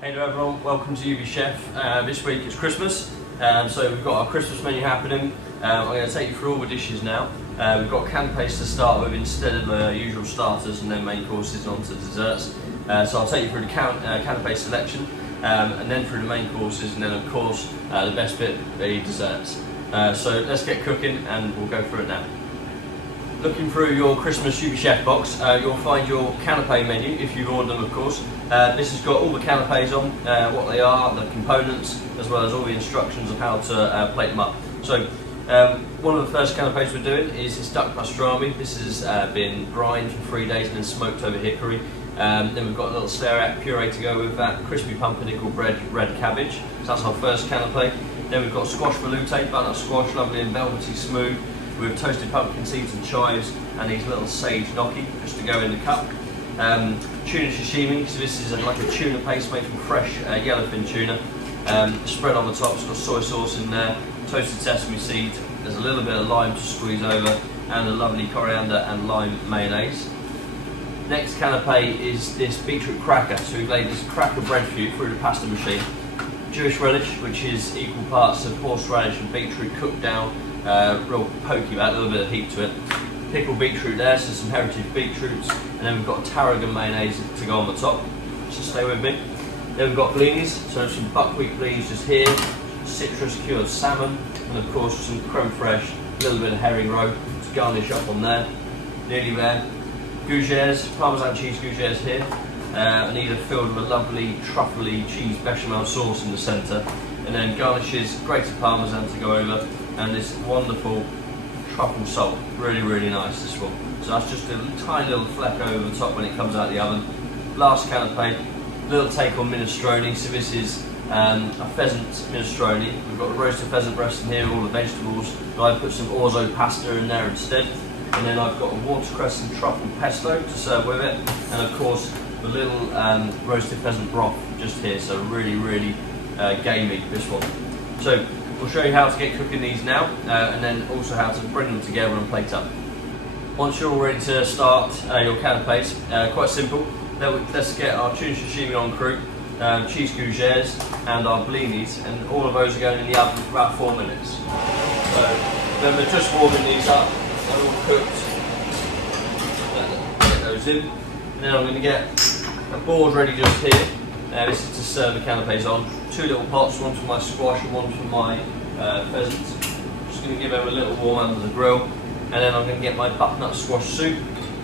Hey there everyone, welcome to UBChef. This week it's Christmas, so we've got our Christmas menu happening. I'm going to take you through all the dishes now. We've got canapes to start with instead of the usual starters and then main courses onto desserts. So I'll take you through the canape selection and then through the main courses, and then of course the best bit, the desserts. So let's get cooking and we'll go through it now. Looking through your Christmas UBChef box, you'll find your canape menu, if you've ordered them of course. This has got all the canapes on, what they are, the components, as well as all the instructions of how to plate them up. So one of the first canapes we're doing is this duck pastrami. This has been brined for 3 days and then smoked over hickory. Then we've got a little celeriac puree to go with that, crispy pumpernickel bread, red cabbage. So that's our first canape. Then we've got squash veloute, butternut squash, lovely and velvety smooth, with toasted pumpkin seeds and chives, and these little sage gnocchi just to go in the cup. Tuna sashimi, so this is like a tuna paste made from fresh yellowfin tuna. Spread on the top, it's got soy sauce in there, toasted sesame seeds, there's a little bit of lime to squeeze over, and a lovely coriander and lime mayonnaise. Next canape is this beetroot cracker, so we've laid this cracker bread for you through the pasta machine. Jewish relish, which is equal parts of horseradish and beetroot cooked down, real pokey, with a little bit of heat to it. Pickled beetroot there, so some heritage beetroots, and then we've got tarragon mayonnaise to go on the top, so stay with me. Then we've got blinis, so some buckwheat blinis just here, citrus cured salmon, and of course some creme fraiche, a little bit of herring roe to garnish up on there. Nearly there. Gougères, parmesan cheese gougères here, and these are filled with a lovely truffly cheese bechamel sauce in the centre, and then garnishes grated parmesan to go over, and this wonderful truffle salt, really nice this one. So that's just a tiny little fleck over the top when it comes out of the oven. Last canape, little take on minestrone, so this is a pheasant minestrone. We've got a roasted pheasant breast in here, all the vegetables, but I've put some orzo pasta in there instead, and then I've got a watercress and truffle pesto to serve with it, and of course the little roasted pheasant broth just here, so really gamey this one. So we'll show you how to get cooking these now, and then also how to bring them together and plate up. Once you're all ready to start your canapes, quite simple. Let's get our tuna sashimi en croûte, cheese gougères, and our blinis, and all of those are going in the oven for about 4 minutes. So then we're just warming these up, they're all cooked. Get those in, and then I'm going to get a board ready just here. This is to serve the canapes on. 2 little pots, one for my squash and one for my pheasant. Just going to give them a little warm under the grill, and then I'm going to get my butternut squash soup,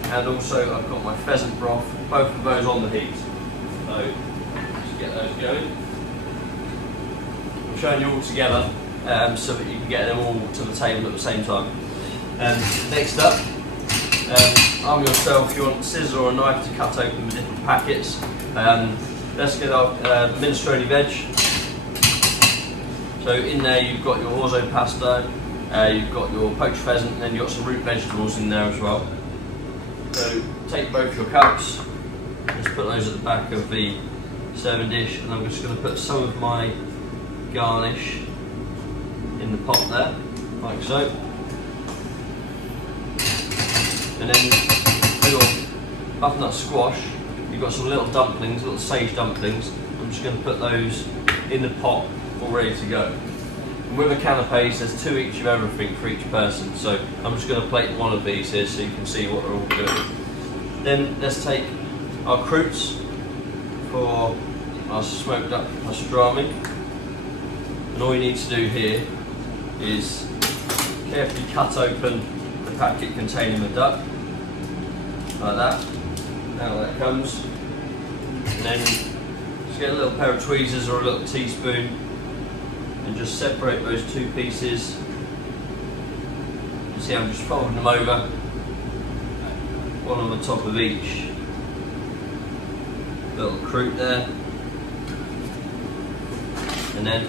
and also I've got my pheasant broth, both of those on the heat. So just get those going. I'm showing you all together so that you can get them all to the table at the same time. Next up, arm yourself if you want a scissors or a knife to cut open the different packets. Let's get our minestrone veg. So in there you've got your orzo pasta, you've got your poached pheasant, and then you've got some root vegetables in there as well. So take both your cups, just put those at the back of the serving dish, and I'm just going to put some of my garnish in the pot there, like so. And then for your butternut squash, you've got some little dumplings, little sage dumplings. I'm just going to put those in the pot all ready to go. And with the canapes, there's 2 each of everything for each person, so I'm just going to plate one of these here so you can see what they're all doing. Then let's take our croûtes for our smoked duck pastrami. And all you need to do here is carefully cut open the packet containing the duck, like that. Now that comes, and then just get a little pair of tweezers or a little teaspoon and just separate those 2 pieces. You see I'm just folding them over, one on the top of each little croûte there, and then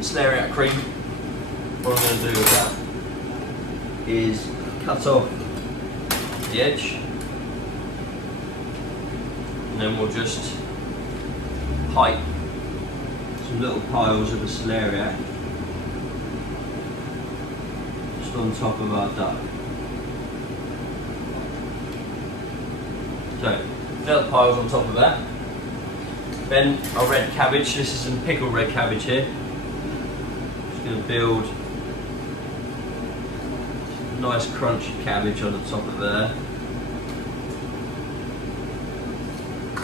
celeriac cream. What I'm going to do with that is cut off the edge, and then we'll just pipe some little piles of the celeriac just on top of our duck. So, little piles on top of that. Then our red cabbage. This is some pickled red cabbage here. Just going to build a nice crunchy cabbage on the top of there.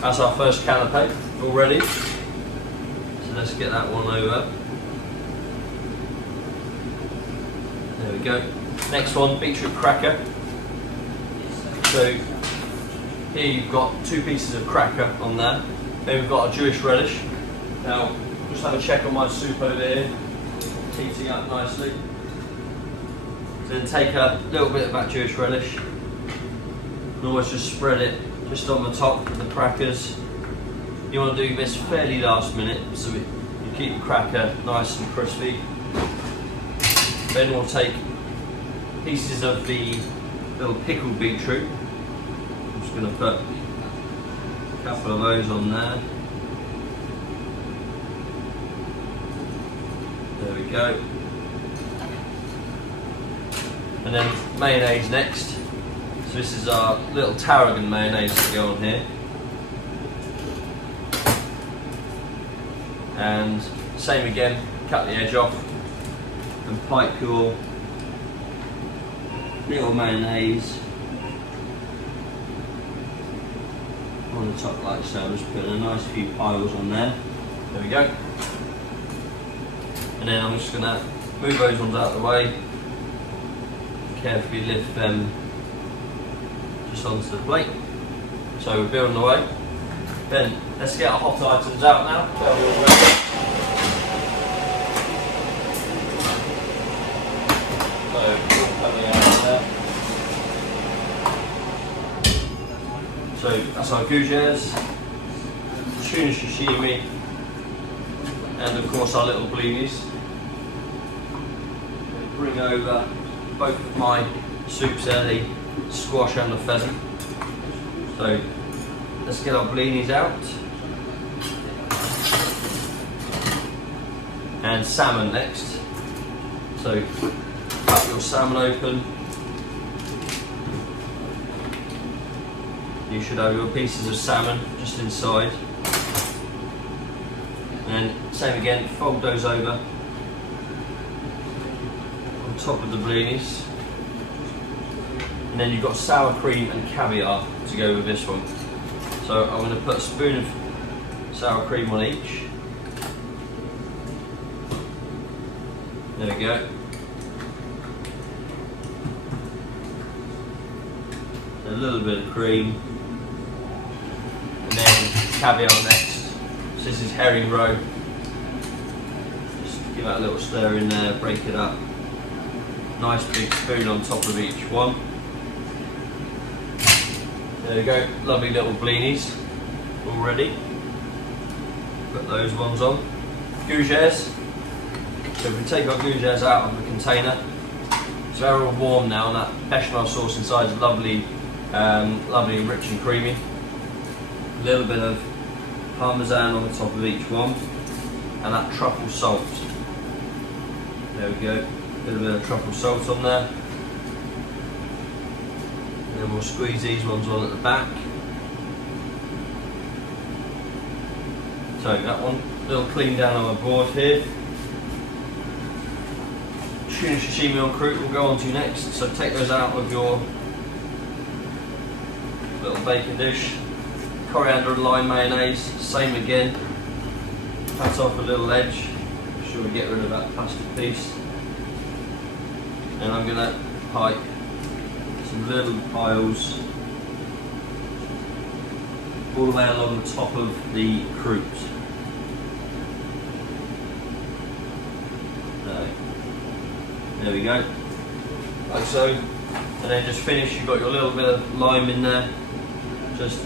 That's our first canapé all ready. So let's get that one over. There we go. Next one, beetroot cracker. So here you've got 2 pieces of cracker on there. Then we've got a Jewish relish. Now, just have a check on my soup over here. Heating up nicely. So then take a little bit of that Jewish relish and always just spread it just on the top of the crackers. You want to do this fairly last minute so you keep the cracker nice and crispy. Then we'll take pieces of the little pickled beetroot. I'm just going to put a couple of those on there. There we go. And then mayonnaise next. So this is our little tarragon mayonnaise to go on here. And same again, cut the edge off and pipe your little mayonnaise on the top like so. I'm just putting a nice few piles on there. There we go. And then I'm just going to move those ones out of the way. Carefully lift them just onto the plate. So we're building away. Then let's get our hot items out now. They're all ready. So all coming out of there. So that's our gougères, tuna sashimi, and of course our little blinis. Bring over both of my soups there, the squash and the pheasant. So let's get our blinis out. And salmon next. So cut your salmon open. You should have your pieces of salmon just inside. And then same again, fold those over on top of the blinis. And then you've got sour cream and caviar to go with this one. So I'm going to put a spoon of sour cream on each. There we go. A little bit of cream. And then caviar next. So this is herring roe. Just give that a little stir in there, break it up. Nice big spoon on top of each one. There we go, lovely little blinis all ready. Put those ones on. Gougères. So we take our gougères out of the container. So they're all warm now, and that bechamel sauce inside is lovely, lovely and rich and creamy. A little bit of parmesan on the top of each one, and that truffle salt. There we go, a little bit of truffle salt on there. And then we'll squeeze these ones on at the back. So that one, a little clean down on the board here. Tuna sashimi on croûte we'll go on to next. So take those out of your little baking dish. Coriander and lime mayonnaise, same again. Cut off a little edge. Make sure we get rid of that plastic piece. And I'm going to pipe some little piles all the way along the top of the croûte. There we go, like so. And then just finish, you've got your little bit of lime in there, just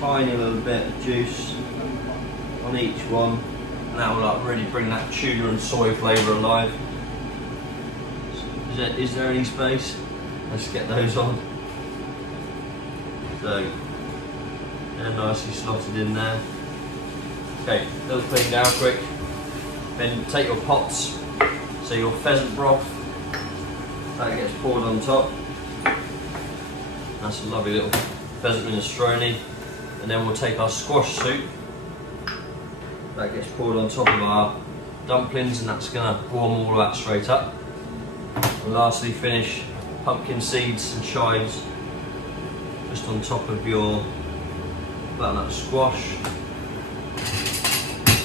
tiny little bit of juice on each one, and that will like really bring that tuna and soy flavour alive. Is there any space? Let's get those on. So they're nicely slotted in there. Okay, little clean down quick. Then take your pots. So your pheasant broth, that gets poured on top. That's a lovely little pheasant minestrone. And then we'll take our squash soup. that gets poured on top of our dumplings, and that's going to warm all of that straight up. And lastly, finish pumpkin seeds and chives just on top of your butternut squash,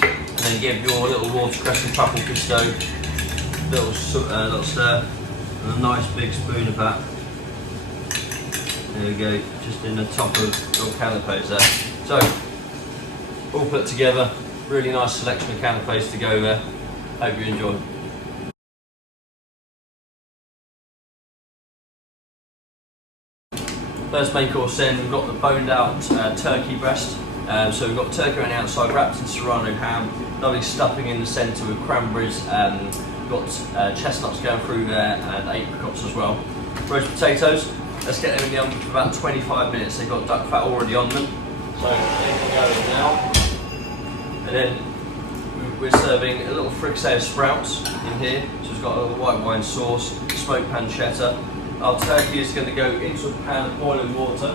and then give your little watercress and truffle pesto little stir, and a nice big spoon of that. There we go, just in the top of your canapes there. So, all put together, really nice selection of canapes to go there. Hope you enjoy. First main course then, we've got the boned out turkey breast. So we've got turkey on the outside wrapped in serrano ham, lovely stuffing in the centre with cranberries, we've got chestnuts going through there and apricots as well. Roast potatoes, let's get them in the oven for about 25 minutes. They've got duck fat already on them, so they can go in now. And then we're serving a little fricassee of sprouts in here. So it's got a little white wine sauce, smoked pancetta. Our turkey is going to go into a pan of boiling water.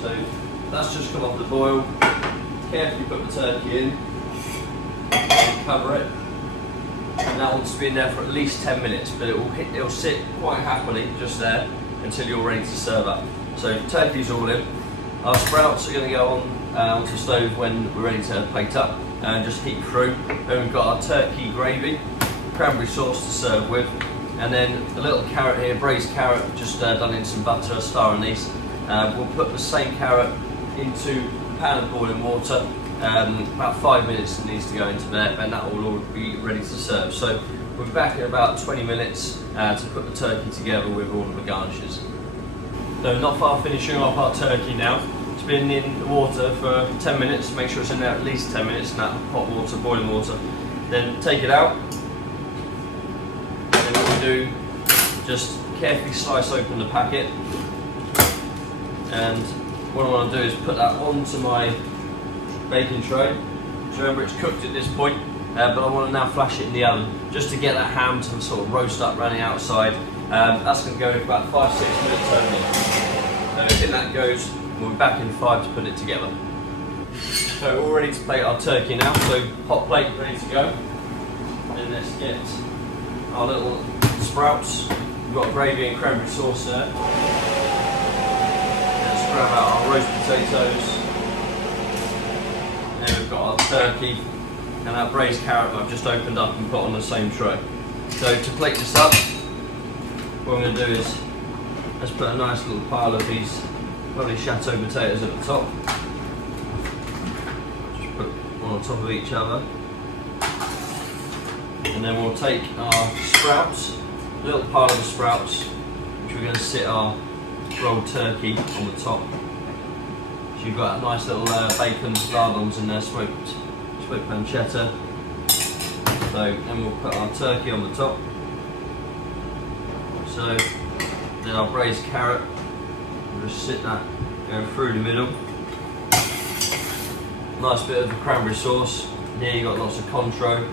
So that's just come off the boil. Carefully put the turkey in, and cover it. And that wants to be in there for at least 10 minutes, but it'll sit quite happily just there until you're ready to serve up. So turkey's all in. Our sprouts are going to go onto the stove when we're ready to plate up and just heat through. Then we've got our turkey gravy, cranberry sauce to serve with, and then a little carrot here, braised carrot, just done in some butter, star anise. We'll put the same carrot into a pan of boiling water. About 5 minutes it needs to go into there, and that will all be ready to serve. So we'll be back in about 20 minutes to put the turkey together with all of the garnishes. So not far finishing off our turkey now. It's been in the water for 10 minutes, make sure it's in there at least 10 minutes in that hot water, boiling water. Then take it out. And what we do, just carefully slice open the packet. And what I want to do is put that onto my baking tray. So remember, it's cooked at this point, but I want to now flash it in the oven just to get that ham to sort of roast up around the outside. That's going to go for about 5-6 minutes only. So in that goes, we'll be back in 5 to put it together. So all ready to plate our turkey now, so hot plate ready to go. And let's get our little sprouts. We've got gravy and cranberry sauce there. Let's grab out our roast potatoes. And then we've got our turkey and our braised carrot that I've just opened up and put on the same tray. So to plate this up, what I'm going to do is let's put a nice little pile of these lovely chateau potatoes at the top. Just put one on top of each other. And then we'll take our sprouts, a little pile of the sprouts, which we're going to sit our rolled turkey on the top. So you've got a nice little bacon lardons in there, smoked pancetta. So then we'll put our turkey on the top. So then our braised carrot, we'll just sit that going through the middle. Nice bit of the cranberry sauce. And here you've got lots of contro.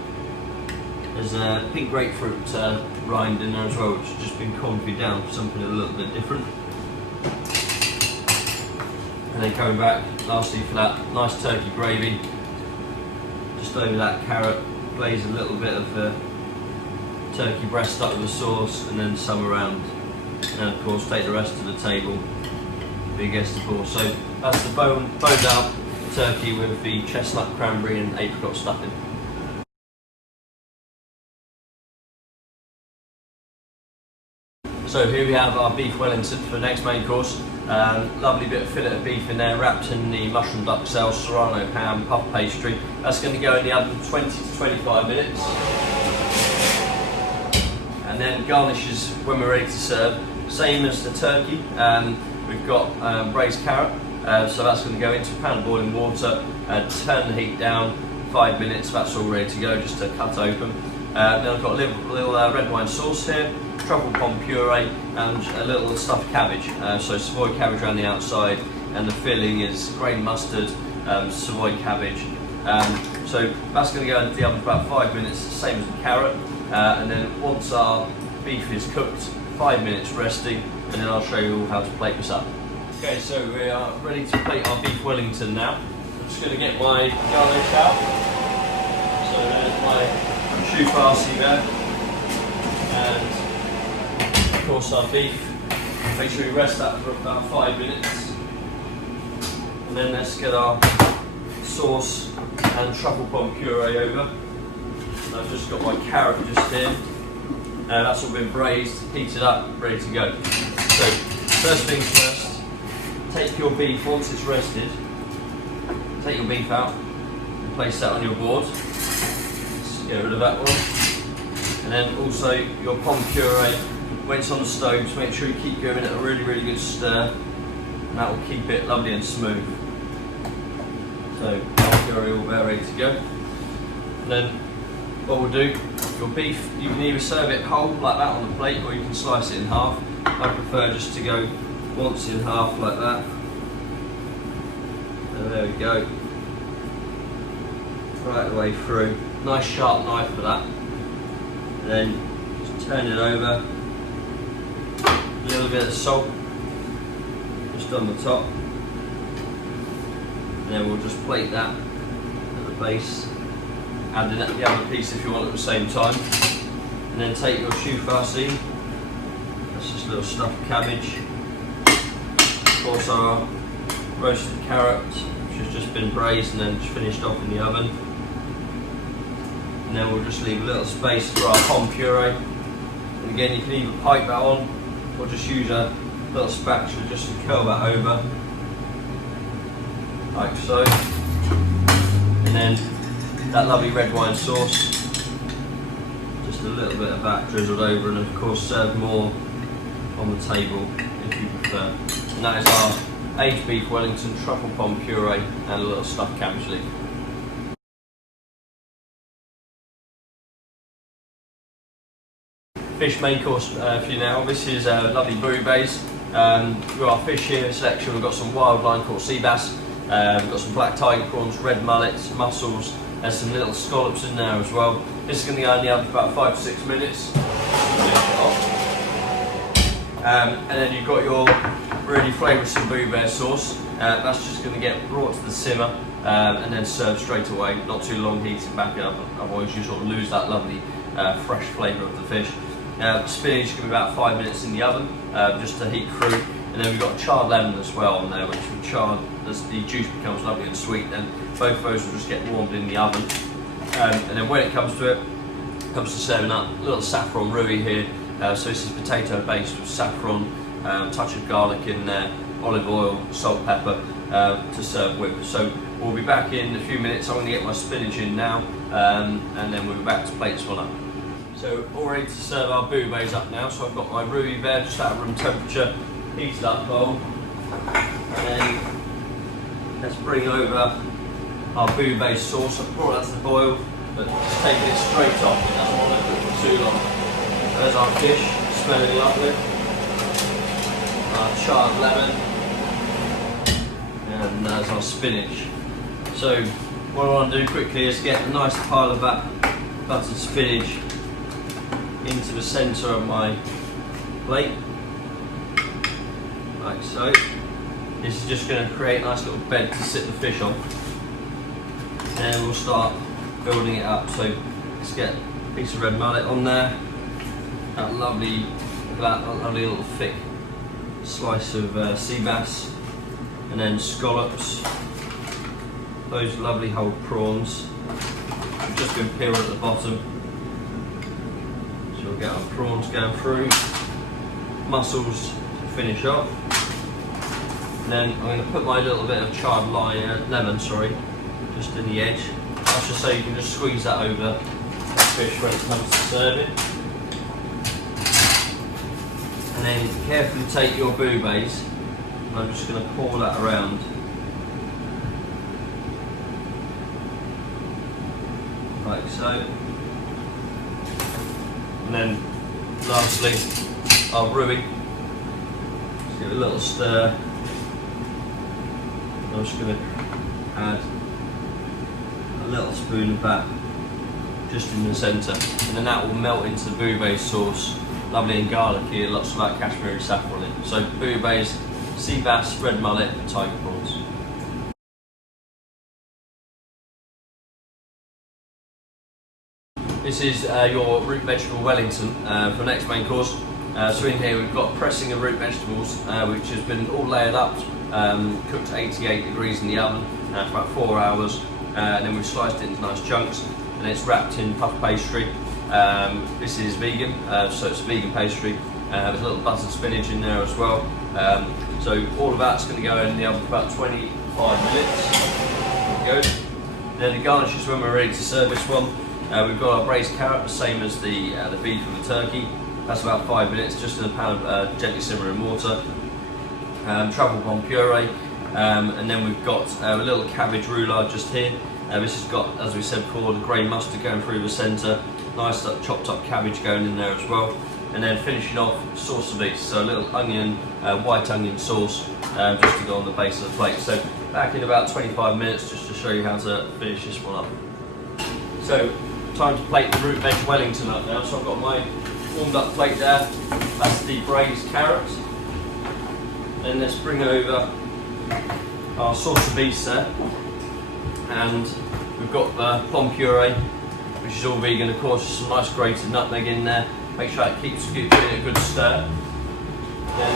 There's a pink grapefruit rind in there as well, which has just been confit down for something a little bit different. And then coming back, lastly for that nice turkey gravy, just over that carrot, glaze a little bit of turkey breast up with the sauce, and then some around. And of course take the rest to the table, big guest of course. So that's the boned out turkey with the chestnut, cranberry and apricot stuffing. So here we have our beef Wellington for the next main course. Lovely bit of fillet of beef in there, wrapped in the mushroom duxelle, serrano ham, puff pastry. That's going to go in the oven 20 to 25 minutes. And then garnishes when we're ready to serve. Same as the turkey, we've got braised carrot. So that's going to go into a pan of boiling water, turn the heat down, 5 minutes, that's all ready to go, just to cut open. Then I've got a little red wine sauce here, truffle pommes puree, and a little stuffed cabbage. So Savoy cabbage around the outside, and the filling is grain mustard, Savoy cabbage. So that's going to go into the oven for about 5 minutes, same as the carrot. And then once our beef is cooked, 5 minutes resting, and then I'll show you how to plate this up. Okay, so we are ready to plate our beef Wellington now. I'm just going to get my garnish out. So there's my choux farci there, and of course our beef. Make sure we rest that for about 5 minutes, and then let's get our sauce and truffle pommes puree over. And I've just got my carrot just here. That's all been braised, heated up, ready to go. So first things first, take your beef once it's rested. Take your beef out and place that on your board. Let's get rid of that one. And then also your pomme puree. When it's on the stove, just make sure you keep giving it a really, really good stir, and that will keep it lovely and smooth. So, pomme puree all there ready to go. And then what we'll do, your beef, you can either serve it whole like that on the plate, or you can slice it in half. I prefer just to go once in half like that. And there we go. Right the way through. Nice sharp knife for that. And then just turn it over. A little bit of salt just on the top, and then we'll just plate that at the base, add in the other piece if you want at the same time, and then take your choux farci. That's just a little stuffed cabbage, of course our roasted carrot which has just been braised and then just finished off in the oven, and then we'll just leave a little space for our pomme puree. And again, you can either pipe that on or just use a little spatula just to curl that over, like so. And then that lovely red wine sauce, just a little bit of that drizzled over, and of course serve more on the table if you prefer. And that is our aged beef Wellington, truffle pomme puree and a little stuffed cabbage leaf. Fish main course for you now. This is lovely Bouillabaisse. We've got our fish here in selection. We've got some wild line caught sea bass. We've got some black tiger prawns, red mullets, mussels. There's some little scallops in there as well. This is going to go in the oven for about 5 to 6 minutes. And then you've got your really flavoursome Bouillabaisse sauce. That's just going to get brought to the simmer and then served straight away. Not too long heating back up, otherwise you sort of lose that lovely fresh flavour of the fish. Spinach is going to be about 5 minutes in the oven, just to heat through. And then we've got charred lemon as well on there, which will char as the juice becomes lovely and sweet. Then both of those will just get warmed in the oven. And then when it comes to serving up, a little saffron roux here. So this is potato based with saffron, touch of garlic in there, olive oil, salt, pepper to serve with. So we'll be back in a few minutes. I'm going to get my spinach in now, and then we'll be back to plate this one up. So all ready to serve our bouillabaisse up now. So I've got my roux there, just at room temperature, heated up bowl. And then let's bring over our bouillabaisse sauce. I've brought that to the boil, but just taking it straight off. It doesn't want to cook for too long. There's our fish, smelling lovely. Our charred lemon, and there's our spinach. So what I want to do quickly is get a nice pile of that buttered spinach into the centre of my plate, like so. This is just going to create a nice little bed to sit the fish on, and we'll start building it up. So let's get a piece of red mullet on there, that lovely little thick slice of sea bass, and then scallops, those lovely whole prawns, which have just been peeled at the bottom. We'll get our prawns going through, mussels to finish off, and then I'm going to put my little bit of charred lemon, just in the edge. That's just so you can just squeeze that over the fish when it comes to serving. And then carefully take your bouillabaisse, and I'm just going to pour that around. Like so. And then lastly, our roux. Just give it a little stir. I'm just going to add a little spoon of that just in the centre, and then that will melt into the bouillabaisse sauce, lovely and garlicky, lots of that Kashmiri saffron in. So bouillabaisse, sea bass, red mullet, tiger prawns. This is your root vegetable Wellington for the next main course. So in here we've got pressing of root vegetables, which has been all layered up, cooked to 88 degrees in the oven for about 4 hours, and then we've sliced it into nice chunks, and it's wrapped in puff pastry. This is vegan, so it's a vegan pastry. There's a little buttered spinach in there as well. So all of that's going to go in the oven for about 25 minutes. There we go. Then the garnishes when we're ready to serve this one. We've got our braised carrot, the same as the beef and the turkey. That's about 5 minutes, just in a pan of gently simmering water. Truffle bomb puree, and then we've got a little cabbage roulade just here. This has got, as we said before, the grey mustard going through the centre, nice chopped up cabbage going in there as well. And then finishing off sauce of beef, so a little onion, white onion sauce, just to go on the base of the plate. So back in about 25 minutes, just to show you how to finish this one up. So time to plate the root veg Wellington up now. So I've got my warmed up plate there. That's the braised carrots. Then let's bring over our sauce of beef there, and we've got the plum puree, which is all vegan, of course. Some nice grated nutmeg in there. Make sure it keeps giving it a good stir. Then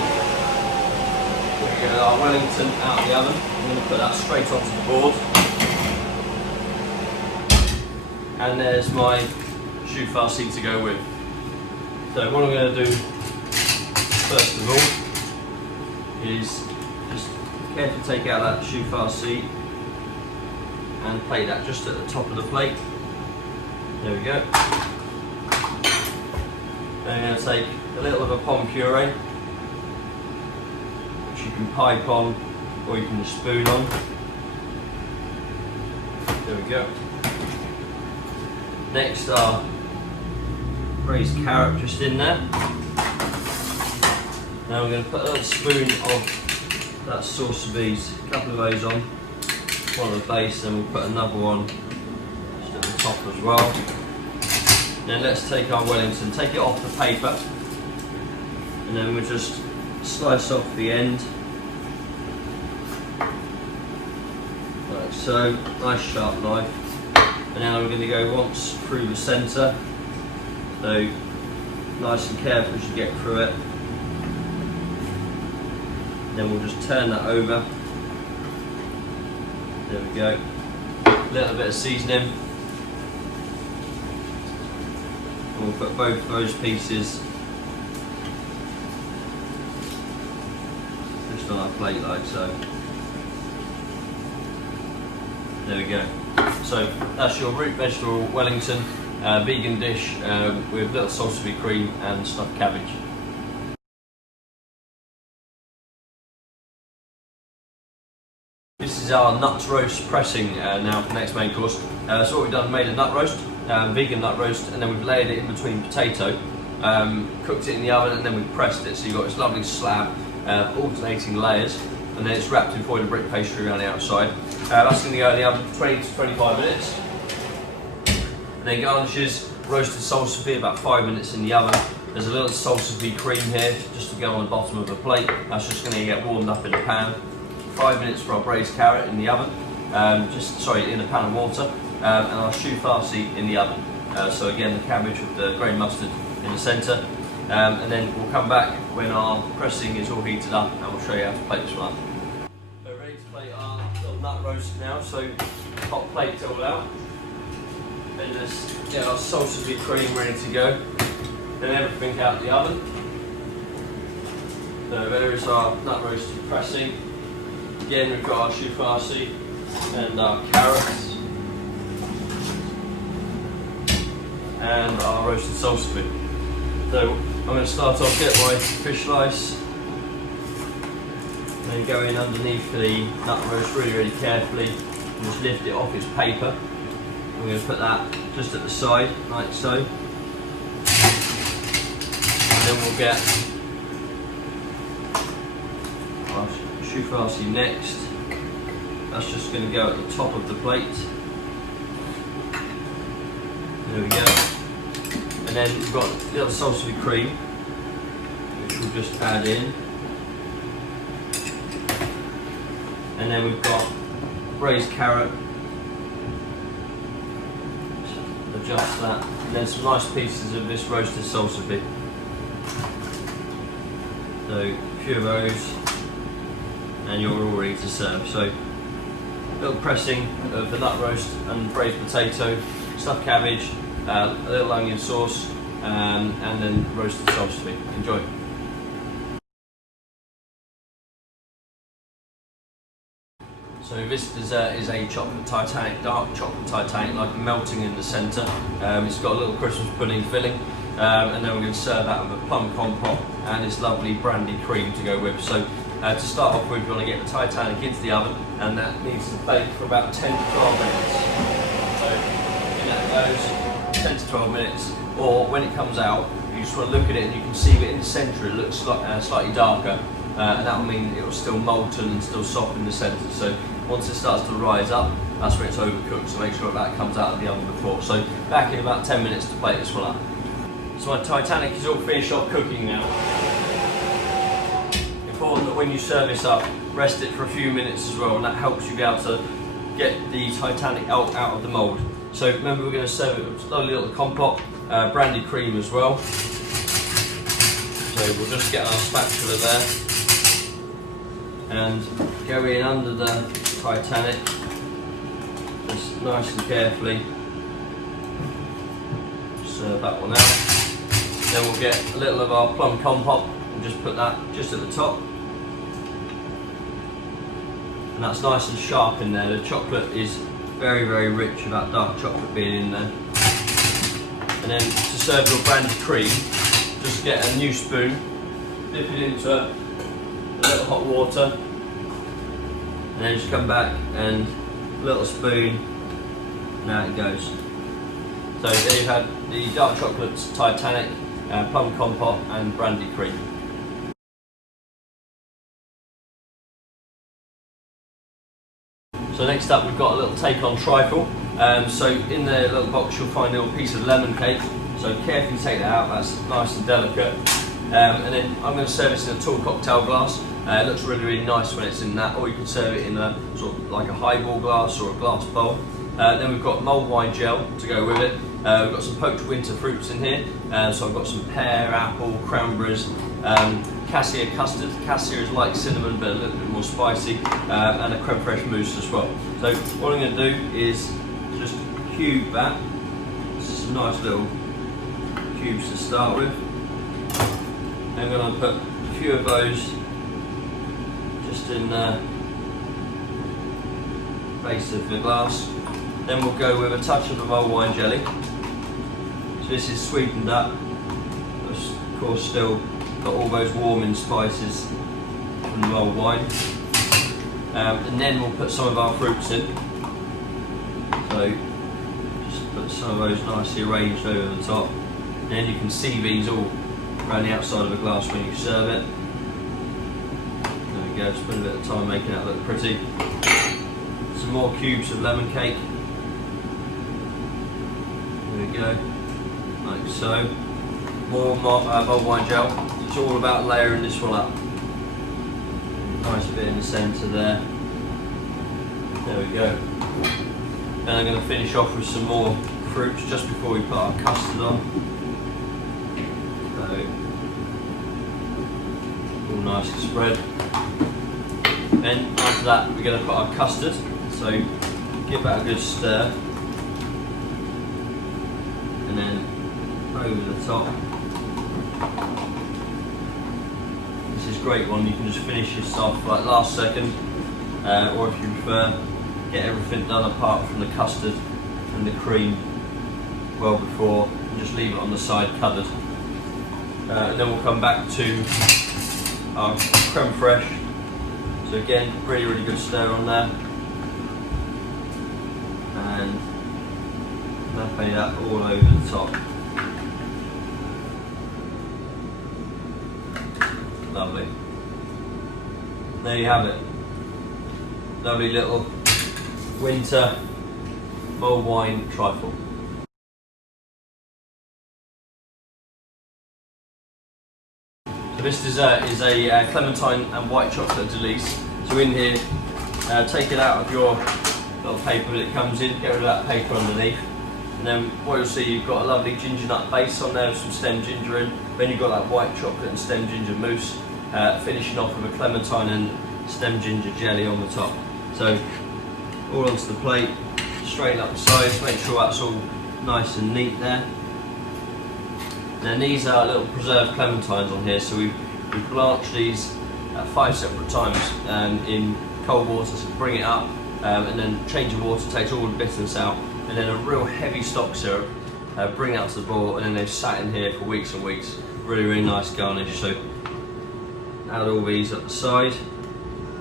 we're going to get our Wellington out of the oven. I'm going to put that straight onto the board. And there's my choux farci to go with. So what I'm going to do first of all is just carefully take out that choux farci and plate that just at the top of the plate. There we go. Then I'm going to take a little of a plum puree, which you can pipe on or you can just spoon on. There we go. Next our braised carrot just in there. Now we're going to put a little spoon of that sauce of beef, a couple of those on, one on the base, then we'll put another one just at the top as well. Then let's take our Wellington, take it off the paper, and then we'll just slice off the end, like so, nice sharp knife. And now we're going to go once through the centre, so nice and careful as you get through it. Then we'll just turn that over. There we go. A little bit of seasoning. And we'll put both those pieces just on our plate like so. There we go. So that's your root vegetable Wellington vegan dish with little salsify cream and stuffed cabbage. This is our nut roast pressing now for the next main course. So what we've done, made a nut roast, vegan nut roast, and then we've layered it in between potato, cooked it in the oven, and then we've pressed it. So you've got this lovely slab, alternating layers, and then it's wrapped in foil and brick pastry around the outside. That's going to go in the oven for 20 to 25 minutes. And then garnishes, roasted salsify, about 5 minutes in the oven. There's a little salsify cream here, just to go on the bottom of the plate. That's just going to get warmed up in the pan. 5 minutes for our braised carrot in the oven, in a pan of water, and our choux farci in the oven. So again, the cabbage with the grey mustard in the centre. And then we'll come back when our pressing is all heated up, and we'll show you how to plate this one up. We're ready to plate our little nut roast now, so hot plate all out. Then let's get our salsify cream ready to go. Then everything out of the oven. So there is our nut roast pressing. Again, we've got our choux farci and our carrots and our roasted salsify. So I'm going to start off, get my fish slice, and then go in underneath the nut roast really carefully and just lift it off its paper. I'm going to put that just at the side, like so. And then we'll get our choux farci next. That's just going to go at the top of the plate. There we go. And then we've got a little salsify cream, which we'll just add in. And then we've got braised carrot. Just adjust that and then some nice pieces of this roasted salsa beef. So a few of those, and you're all ready to serve. So a little pressing of the nut roast and braised potato, stuffed cabbage, a little onion sauce, and then roasted salsa beef. Enjoy. So this dessert is a chocolate Titanic, dark chocolate Titanic, like melting in the centre. It's got a little Christmas pudding filling, and then we're going to serve that with a plum compote and this lovely brandy cream to go with. So to start off with, you want to get the Titanic into the oven, and that needs to bake for about 10 to 12 minutes. So in that goes 10 to 12 minutes, or when it comes out, you just want to look at it and you can see that in the centre it looks slightly darker, and that will mean it was still molten and still soft in the centre. So once it starts to rise up, that's when it's overcooked, so make sure that comes out of the oven before. So back in about 10 minutes to plate this one up. So my Titanic is all finished off cooking now. Important that when you serve this up, rest it for a few minutes as well, and that helps you be able to get the Titanic out of the mould. So remember, we're going to serve it with a lovely little compote, brandy cream as well. So we'll just get our spatula there and go in under the Titanic, just nice and carefully serve that one out. Then we'll get a little of our plum compote and just put that just at the top, and that's nice and sharp in there. The chocolate is very, very rich, with that dark chocolate being in there. And then to serve your brandy cream, just get a new spoon, dip it into a little hot water, and then just come back and a little spoon, and out it goes. So there you've had the dark chocolate Titanic, plum compote and brandy cream. So next up, we've got a little take on trifle. So in the little box you'll find a little piece of lemon cake. So carefully take that out, that's nice and delicate. And then I'm going to serve this in a tall cocktail glass. It looks really, really nice when it's in that, or you can serve it in a sort of like a highball glass or a glass bowl. Then we've got mulled wine gel to go with it. We've got some poached winter fruits in here. So I've got some pear, apple, cranberries, cassia custard. Cassia is like cinnamon but a little bit more spicy, and a creme fraiche mousse as well. So what I'm going to do is just cube that. This is some nice little cubes to start with. I'm going to put a few of those just in the base of the glass. Then we'll go with a touch of the mulled wine jelly. So this is sweetened up, of course still got all those warming spices from the mulled wine. And then we'll put some of our fruits in. So just put some of those nicely arranged over the top. And then you can see these all around the outside of the glass when you serve it. There we go, spend a bit of time making that look pretty. Some more cubes of lemon cake. There we go, like so. More mulled wine gel. It's all about layering this one up. Nice bit in the centre there. There we go. Then I'm going to finish off with some more fruits just before we put our custard on. So, all nice and spread. Then after that we're going to put our custard. So give that a good stir. And then over the top. This is a great one, you can just finish this off like last second, or if you prefer, get everything done apart from the custard and the cream well before, and just leave it on the side covered. And then we'll come back to our creme fraiche. So again, really, really good stir on there. And nappy that all over the top. Lovely. There you have it. Lovely little winter mulled wine trifle. So this dessert is a clementine and white chocolate delice. So in here, take it out of your little paper that it comes in, get rid of that paper underneath. And then what you'll see, you've got a lovely ginger nut base on there with some stem ginger in. Then you've got that white chocolate and stem ginger mousse, finishing off with a clementine and stem ginger jelly on the top. So all onto the plate, straighten up the sides, make sure that's all nice and neat there. Now these are little preserved clementines on here, so we've blanched these at 5 separate times in cold water, so bring it up and then change the water, takes all the bitterness out, and then a real heavy stock syrup, bring it out to the boil, and then they've sat in here for weeks and weeks. Really, really nice garnish. So add all these up the side,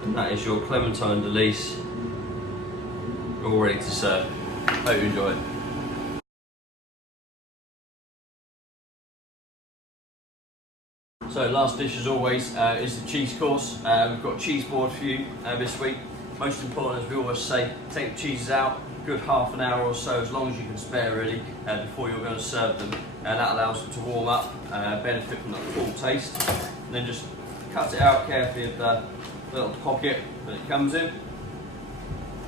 and that is your clementine delice, all ready to serve. Hope you enjoy it. So last dish as always is the cheese course. We've got a cheese board for you this week. Most important, as we always say, take the cheeses out, good half an hour or so, as long as you can spare really, before you're going to serve them. And that allows them to warm up, benefit from that full taste. And then just cut it out carefully of the little pocket that it comes in.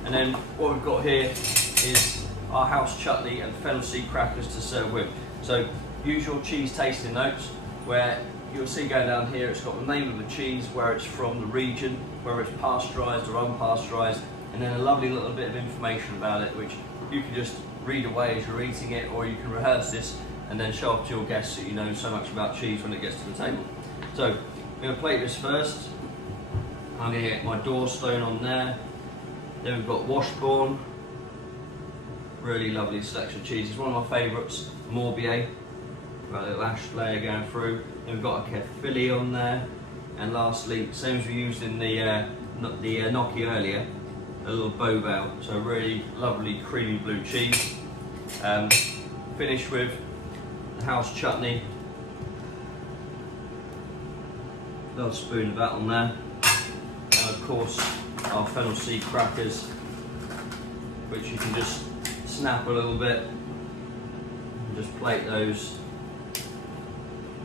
And then what we've got here is our house chutney and fennel seed crackers to serve with. So use your cheese tasting notes, where you'll see going down here, it's got the name of the cheese, where it's from, the region, whether it's pasteurised or unpasteurised, and then a lovely little bit of information about it, which you can just read away as you're eating it, or you can rehearse this and then show off to your guests that you know so much about cheese when it gets to the table. So I'm going to plate this first. I'm going to get my Doorstone on there. Then we've got Washbourne, really lovely selection of cheese. It's one of my favourites, Morbier. Got a little ash layer going through. Then we've got a Fillet on there, and lastly, same as we used in the gnocchi earlier, a little Beauvais. So really lovely creamy blue cheese. Finish with the house chutney. Little spoon of that on there, and of course our fennel seed crackers, which you can just snap a little bit and just plate those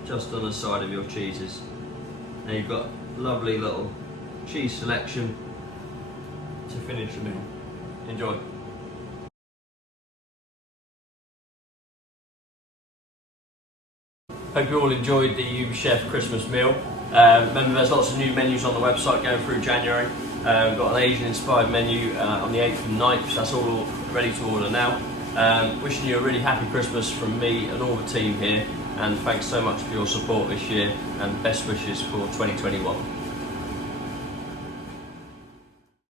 just on the side of your cheeses. Now you've got lovely little cheese selection to finish the meal. Enjoy. Hope you all enjoyed the UBChef Christmas meal. Remember, there's lots of new menus on the website going through January. We've got an Asian inspired menu on the 8th and 9th, so that's all ready to order now. Wishing you a really happy Christmas from me and all the team here, and thanks so much for your support this year, and best wishes for 2021.